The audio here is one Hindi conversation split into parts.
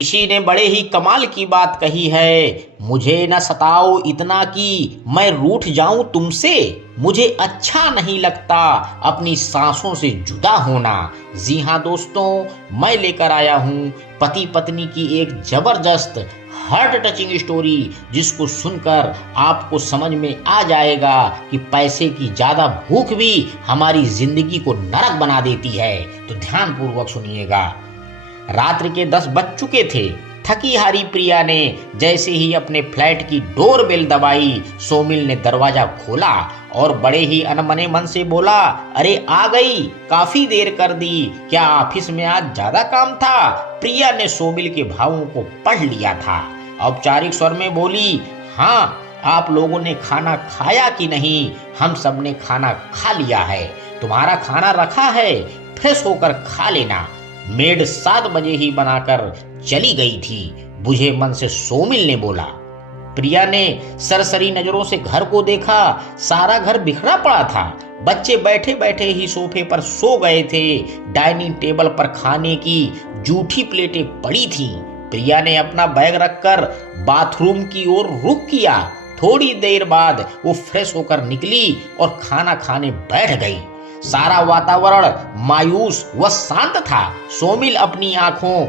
किसी ने बड़े ही कमाल की बात कही है, मुझे न सताओ इतना कि मैं रूठ जाऊं तुमसे। मुझे अच्छा नहीं लगता अपनी सांसों से जुदा होना। जी हाँ दोस्तों, मैं लेकर आया हूं पति पत्नी की एक जबरदस्त हार्ट टचिंग स्टोरी, जिसको सुनकर आपको समझ में आ जाएगा कि पैसे की ज्यादा भूख भी हमारी जिंदगी को नरक बना देती है। तो ध्यानपूर्वक सुनिएगा। रात्रि के 10 बज चुके थे। थकी हारी प्रिया ने जैसे ही अपने फ्लैट की डोर बेल दबाई, सोमिल ने दरवाजा खोला और बड़े ही अनमने मन से बोला, अरे आ गई, काफी देर कर दी, क्या ऑफिस में आज ज्यादा काम था? प्रिया ने सोमिल के भावों को पढ़ लिया था। औपचारिक स्वर में बोली, हाँ, आप लोगों ने खाना खाया कि नहीं? हम सब ने खाना खा लिया है, तुम्हारा खाना रखा है, फ्रेश होकर खा लेना। मेड 7 बजे ही बनाकर चली गई थी, बुझे मन से सोमिल ने बोला। प्रिया ने सरसरी नजरों से घर को देखा। सारा घर बिखरा पड़ा था। बच्चे बैठे बैठे ही सोफे पर सो गए थे। डाइनिंग टेबल पर खाने की जूठी प्लेटें पड़ी थीं। प्रिया ने अपना बैग रखकर बाथरूम की ओर रुख किया। थोड़ी देर बाद वो फ्रेश होकर निकली और खाना खाने बैठ गई। सारा वातावरण मायूस व शांत था। सोमिल अपनी आंखों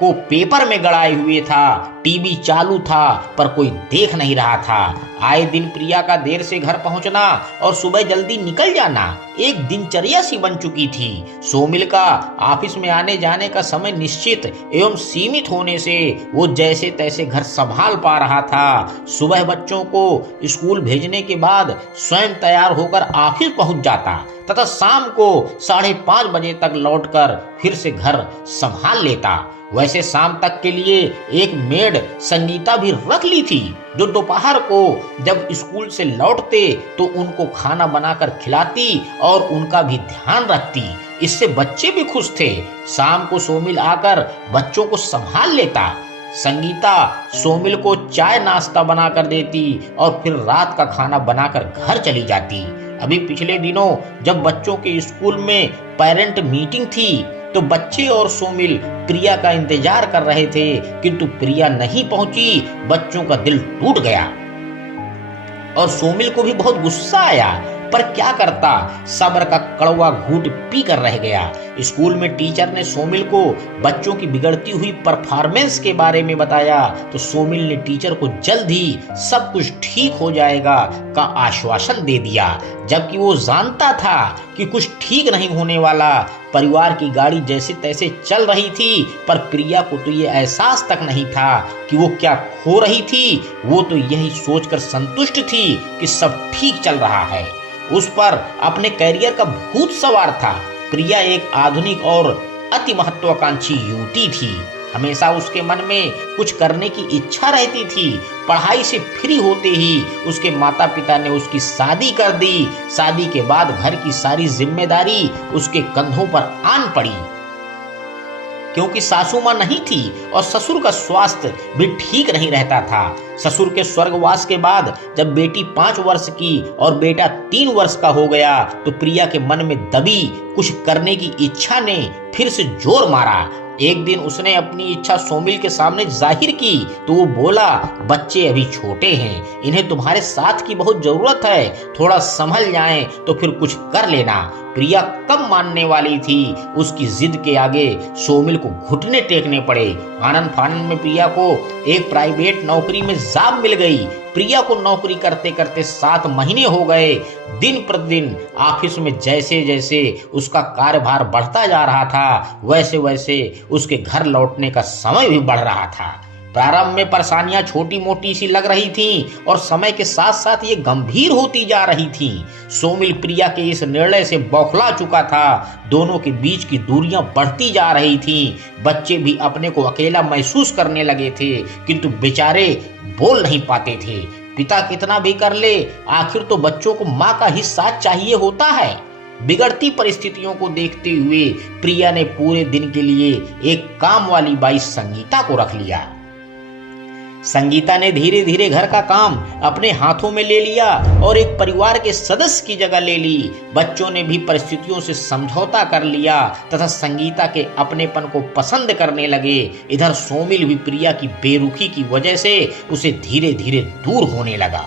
को पेपर में गड़ाए हुए था। टीवी चालू था पर कोई देख नहीं रहा था। आए दिन प्रिया का देर से घर पहुंचना और सुबह जल्दी निकल जाना एक दिनचर्या सी बन चुकी थी। सोमिल का ऑफिस में आने जाने का समय निश्चित एवं सीमित होने से वो जैसे तैसे घर संभाल पा रहा था। सुबह बच्चों को स्कूल भेजने के बाद स्वयं तैयार होकर ऑफिस पहुंच जाता तथा शाम को 5:30 बजे तक लौटकर फिर से घर संभाल लेता। वैसे शाम तक के लिए एक मेड संगीता भी रख ली थी, जो दोपहर को जब स्कूल से लौटते तो उनको खाना बनाकर खिलाती और उनका भी ध्यान रखती। इससे बच्चे भी खुश थे। शाम को सोमिल आकर बच्चों को संभाल लेता। संगीता सोमिल को चाय नाश्ता बनाकर देती और फिर रात का खाना बनाकर घर चली जाती। अभी पिछले दिनों जब बच्चों के स्कूल में पेरेंट मीटिंग थी तो बच्चे और सोमिल प्रिया का इंतजार कर रहे थे, किंतु प्रिया नहीं पहुंची। बच्चों का दिल टूट गया और सोमिल को भी बहुत गुस्सा आया, पर क्या करता, सब्र का कड़वा घूंट पी कर रह गया। स्कूल में टीचर ने सोमिल को बच्चों की बिगड़ती हुई परफॉर्मेंस के बारे में बताया तो सोमिल ने टीचर को जल्द ही सब कुछ ठीक हो जाएगा का आश्वासन दे दिया, जबकि वो जानता था कि कुछ ठीक नहीं होने वाला। परिवार की गाड़ी जैसे तैसे चल रही थी, पर प्रिया को तो ये एहसास तक नहीं था कि वो क्या खो रही थी। वो तो यही सोचकर संतुष्ट थी कि सब ठीक चल रहा है। उस पर अपने करियर का भूत सवार था। प्रिया एक आधुनिक और अति महत्वाकांक्षी युवती थी। हमेशा उसके मन में कुछ करने की इच्छा रहती थी। पढ़ाई से फ्री होते ही उसके माता पिता ने उसकी शादी कर दी। शादी के बाद घर की सारी जिम्मेदारी उसके कंधों पर आन पड़ी, क्योंकि सासू मां नहीं थी और ससुर का स्वास्थ्य भी ठीक नहीं रहता था। ससुर के स्वर्गवास के बाद जब बेटी 5 वर्ष की और बेटा 3 वर्ष का हो गया तो प्रिया के मन में दबी कुछ करने की इच्छा ने फिर से जोर मारा। एक दिन उसने अपनी इच्छा सोमिल के सामने जाहिर की तो वो बोला, बच्चे अभी छोटे हैं, इन्हें तुम्हारे साथ की बहुत जरूरत है, थोड़ा संभल जाएं तो फिर कुछ कर लेना। प्रिया कम मानने वाली थी। उसकी जिद के आगे सोमिल को घुटने टेकने पड़े। आनंद फानंद में प्रिया को एक प्राइवेट नौकरी में जॉब मिल गई। प्रिया को नौकरी करते करते 7 महीने हो गए। दिन प्रतिदिन ऑफिस में जैसे जैसे उसका कार्यभार बढ़ता जा रहा था, वैसे वैसे उसके घर लौटने का समय भी बढ़ रहा था। प्रारंभ में परेशानियां छोटी मोटी सी लग रही थीं और समय के साथ साथ ये गंभीर होती जा रही थीं। सोमिल प्रिया के इस निर्णय से बौखला चुका था। दोनों के बीच की दूरियां बढ़ती जा रही थीं। बच्चे भी अपने को अकेला महसूस करने लगे थे, किंतु बेचारे बोल नहीं पाते थे। पिता कितना भी कर ले, आखिर तो बच्चों को माँ का ही साथ चाहिए होता है। बिगड़ती परिस्थितियों को देखते हुए प्रिया ने पूरे दिन के लिए एक काम वाली बाई संगीता को रख लिया। संगीता ने धीरे धीरे घर का काम अपने हाथों में ले लिया और एक परिवार के सदस्य की जगह ले ली। बच्चों ने भी परिस्थितियों से समझौता कर लिया तथा संगीता के अपनेपन को पसंद करने लगे। इधर सोमिल भी प्रिया की बेरुखी की वजह से उसे धीरे धीरे दूर होने लगा।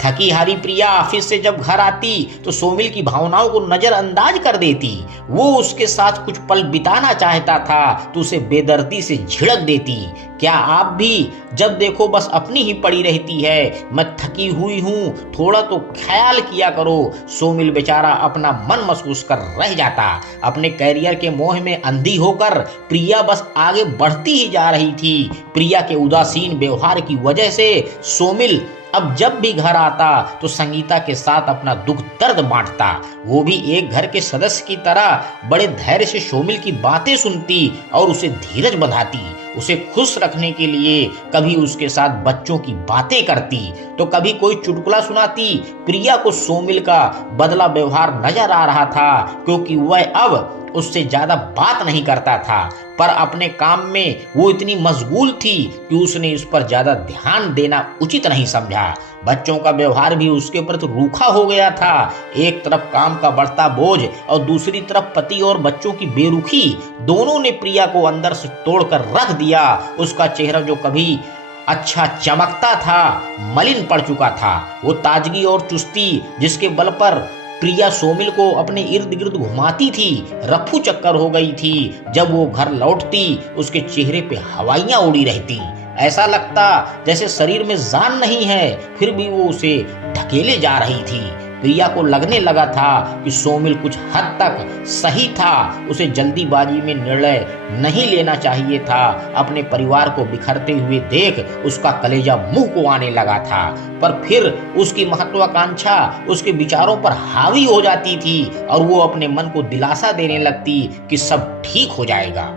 थकी हारी प्रिया ऑफिस से जब घर आती तो सोमिल की भावनाओं को नजरअंदाज कर देती। वो उसके साथ कुछ पल बिताना चाहता था तो उसे बेदर्दी से झिड़क देती। क्या आप भी जब देखो बस अपनी ही पड़ी रहती है, मैं थकी हुई हूँ, थोड़ा तो ख्याल किया करो। सोमिल बेचारा अपना मन महसूस कर रह जाता। अपने कैरियर के मोह में अंधी होकर प्रिया बस आगे बढ़ती ही जा रही थी। प्रिया के उदासीन व्यवहार की वजह से सोमिल अब जब भी घर आता तो संगीता के साथ अपना दुख दर्द बांटता। वो भी एक घर के सदस्य की तरह बड़े धैर्य से सोमिल की बातें सुनती और उसे धीरज बंधाती। उसे खुश रखने के लिए कभी उसके साथ बच्चों की बातें करती तो कभी कोई चुटकुला सुनाती। प्रिया को सोमिल का बदला व्यवहार नजर आ रहा था क्योंकि वह अब उससे ज्यादा बात नहीं करता था, पर अपने काम में वो इतनी मशगूल थी कि उसने इस पर ज्यादा ध्यान देना उचित नहीं समझा। बच्चों का व्यवहार भी उसके प्रति रूखा हो गया था। एक तरफ काम का बढ़ता बोझ और दूसरी तरफ पति और बच्चों की बेरुखी, दोनों ने प्रिया को अंदर से तोड़कर रख दिया। उसका चेहरा जो कभी अच्छा चमकता था मलिन पड़ चुका था। वो ताजगी और चुस्ती जिसके बल पर प्रिया सोमिल को अपने इर्द गिर्द घुमाती थी, रफू चक्कर हो गई थी। जब वो घर लौटती उसके चेहरे पे हवाइयां उड़ी रहती। ऐसा लगता जैसे शरीर में जान नहीं है, फिर भी वो उसे ढकेले जा रही थी। प्रिया को लगने लगा था कि सोमिल कुछ हद तक सही था। उसे जल्दीबाजी में निर्णय नहीं लेना चाहिए था। अपने परिवार को बिखरते हुए देख उसका कलेजा मुंह को आने लगा था, पर फिर उसकी महत्वाकांक्षा उसके विचारों पर हावी हो जाती थी और वो अपने मन को दिलासा देने लगती कि सब ठीक हो जाएगा।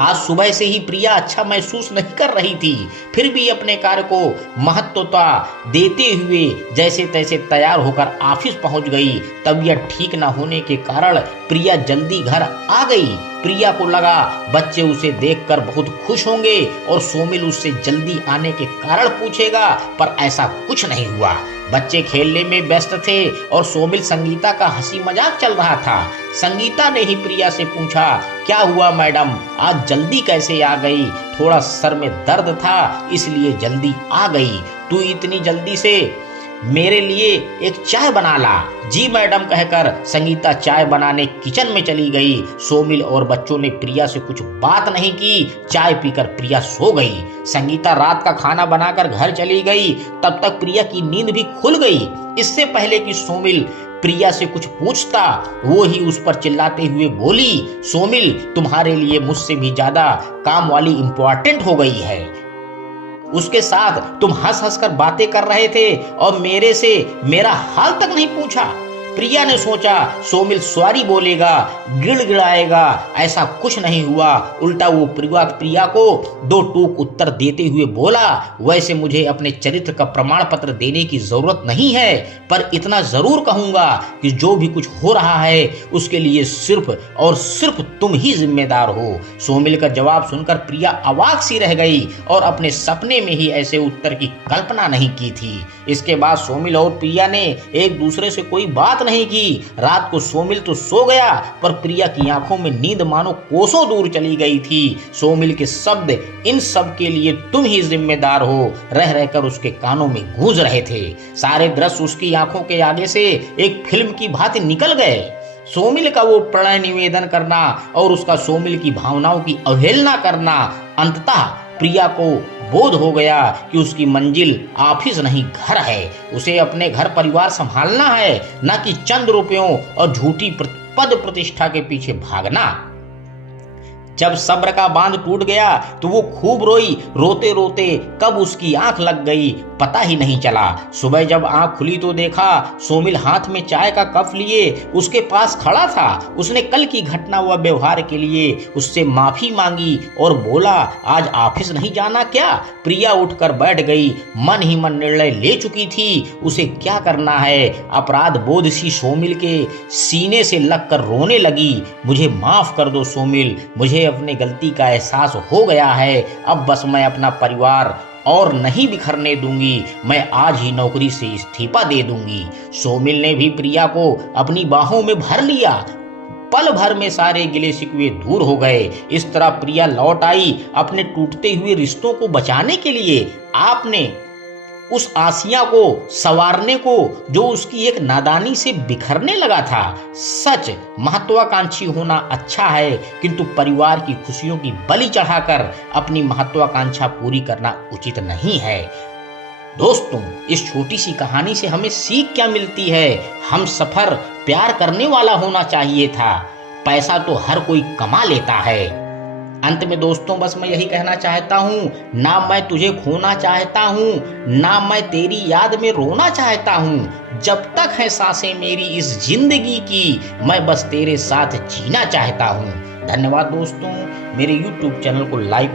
आज सुबह से ही प्रिया अच्छा महसूस नहीं कर रही थी, फिर भी अपने कार्य को महत्वता देते हुए जैसे तैसे तैयार होकर ऑफिस पहुंच गई। तबीयत ठीक न होने के कारण प्रिया जल्दी घर आ गई। प्रिया को लगा बच्चे उसे देखकर बहुत खुश होंगे और सोमिल उससे जल्दी आने के कारण पूछेगा, पर ऐसा कुछ नहीं हुआ। बच्चे खेलने में व्यस्त थे और सोमिल संगीता का हंसी मजाक चल रहा था। संगीता ने ही प्रिया से पूछा, क्या हुआ मैडम, आज जल्दी कैसे आ गई? थोड़ा सर में दर्द था इसलिए जल्दी आ गई। तू इतनी जल्दी से मेरे लिए एक चाय बना ला। जी मैडम कहकर संगीता चाय बनाने किचन में चली गई। सोमिल और बच्चों ने प्रिया से कुछ बात नहीं की। चाय पीकर प्रिया सो गई। संगीता रात का खाना बनाकर घर चली गई। तब तक प्रिया की नींद भी खुल गई। इससे पहले कि सोमिल प्रिया से कुछ पूछता वो ही उस पर चिल्लाते हुए बोली, सोमिल तुम्हारे लिए मुझसे भी ज्यादा काम वाली इम्पोर्टेंट हो गई है। उसके साथ तुम हंस हंस कर बातें कर रहे थे और मेरे से मेरा हाल तक नहीं पूछा। प्रिया ने सोचा सोमिल सॉरी बोलेगा, गिड़गिड़ाएगा, ऐसा कुछ नहीं हुआ। उल्टा वो प्रिया को दो टूक उत्तर देते हुए बोला, वैसे मुझे अपने चरित्र का प्रमाण पत्र देने की जरूरत नहीं है, पर इतना जरूर कहूंगा कि जो भी कुछ हो रहा है उसके लिए सिर्फ और सिर्फ तुम ही जिम्मेदार हो। सोमिल का जवाब सुनकर प्रिया अवाक सी रह गई और अपने सपने में ही ऐसे उत्तर की कल्पना नहीं की थी। इसके बाद सोमिल और प्रिया ने एक दूसरे से कोई बात नहीं की। रात को सोमिल तो सो गया, पर प्रिया की आंखों में नींद मानो कोसों दूर चली गई थी। सोमिल के शब्द, इन सब के लिए तुम ही जिम्मेदार हो, रह रहकर उसके कानों में गूंज रहे थे। सारे दृश्य उसकी आंखों के आगे से एक फिल्म की भांति निकल गए। सोमिल का वो प्रणय निवेदन करना और उसका सोमिल की भावनाओं की अवहेलना करना, अंततः प्रिया को बोध हो गया कि उसकी मंजिल ऑफिस नहीं घर है। उसे अपने घर परिवार संभालना है, न कि चंद रुपयों और झूठी पद प्रतिष्ठा के पीछे भागना। जब सब्र का बांध टूट गया तो वो खूब रोई। रोते रोते कब उसकी आंख लग गई पता ही नहीं चला। सुबह जब आंख खुली तो देखा सोमिल हाथ में चाय का कप लिए उसके पास खड़ा था। उसने कल की घटना व व्यवहार के लिए उससे माफी मांगी और बोला, आज ऑफिस नहीं जाना क्या? प्रिया उठकर बैठ गई। मन ही मन निर्णय ले चुकी थी उसे क्या करना है। अपराध बोध सी सोमिल के सीने से लगकर रोने लगी। मुझे माफ कर दो सोमिल, मुझे अपने गलती का एहसास हो गया है। अब बस मैं अपना परिवार और नहीं बिखरने दूंगी। मैं आज ही नौकरी से इस्तीफा दे दूंगी। सोमिल ने भी प्रिया को अपनी बाहों में भर लिया। पल भर में सारे गिले शिकवे दूर हो गए। इस तरह प्रिया लौट आई अपने टूटते हुए रिश्तों को बचाने के लिए। आपने उस आसिया को संवारने को जो उसकी एक नादानी से बिखरने लगा था। सच, महत्वाकांक्षी होना अच्छा है, किंतु परिवार की खुशियों की बलि चढ़ाकर अपनी महत्वाकांक्षा पूरी करना उचित नहीं है। दोस्तों, इस छोटी सी कहानी से हमें सीख क्या मिलती है? हम सफर प्यार करने वाला होना चाहिए था। पैसा तो हर कोई कमा लेता है। अंत में दोस्तों बस मैं यही कहना चाहता हूँ, ना मैं तुझे खोना चाहता हूँ, ना मैं तेरी याद में रोना चाहता हूँ। जब तक है सांसें मेरी इस जिंदगी की, मैं बस तेरे साथ जीना चाहता हूँ। धन्यवाद दोस्तों। मेरे YouTube चैनल को लाइक